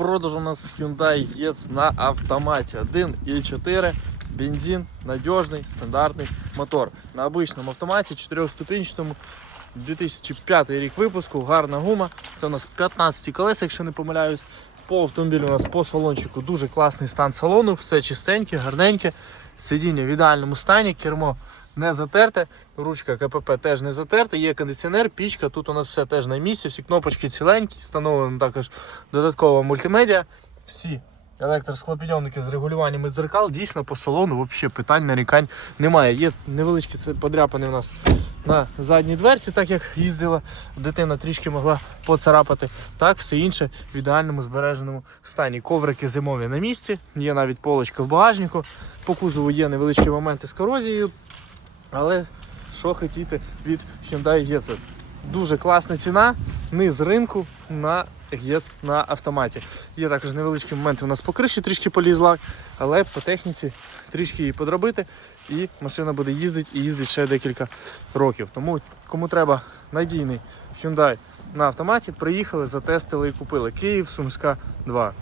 продажу у нас Hyundai Getz на автоматі. 1.4, бензин, надежный, стандартний мотор. На обичному автоматі 4-ступінчатому 2005 рік випуску, гарна гума. Це у нас 15 колес, якщо не помиляюсь. По автомобілю у нас по салончику дуже класний стан салону, все чистеньке, гарненьке. Сидіння в ідеальному стані, кермо не затерте, ручка КПП теж не затерта, є кондиціонер, пічка, тут у нас все теж на місці, всі кнопочки ціленькі, встановлено також додаткова мультимедіа. Всі електросклопідйомники з регулюваннями дзеркал, дійсно по салону взагалі питань, нарікань немає. Є невеличкі це подряпини у нас на задній дверці, так як їздила, дитина трішки могла поцарапати. Так, все інше в ідеальному збереженому стані. Коврики зимові на місці, є навіть полочка в багажнику. По кузову є невеличкі моменти з корозією, але що хотіти від Hyundai Getz? Дуже класна ціна, низ ринку на Getz на автоматі. Є також невеличкі моменти у нас по криші, трішки полізла, але по техніці трішки її подробити, і машина буде їздити і їздить ще декілька років. Тому кому треба надійний Hyundai на автоматі, приїхали, затестили і купили. Київ, Сумська 2.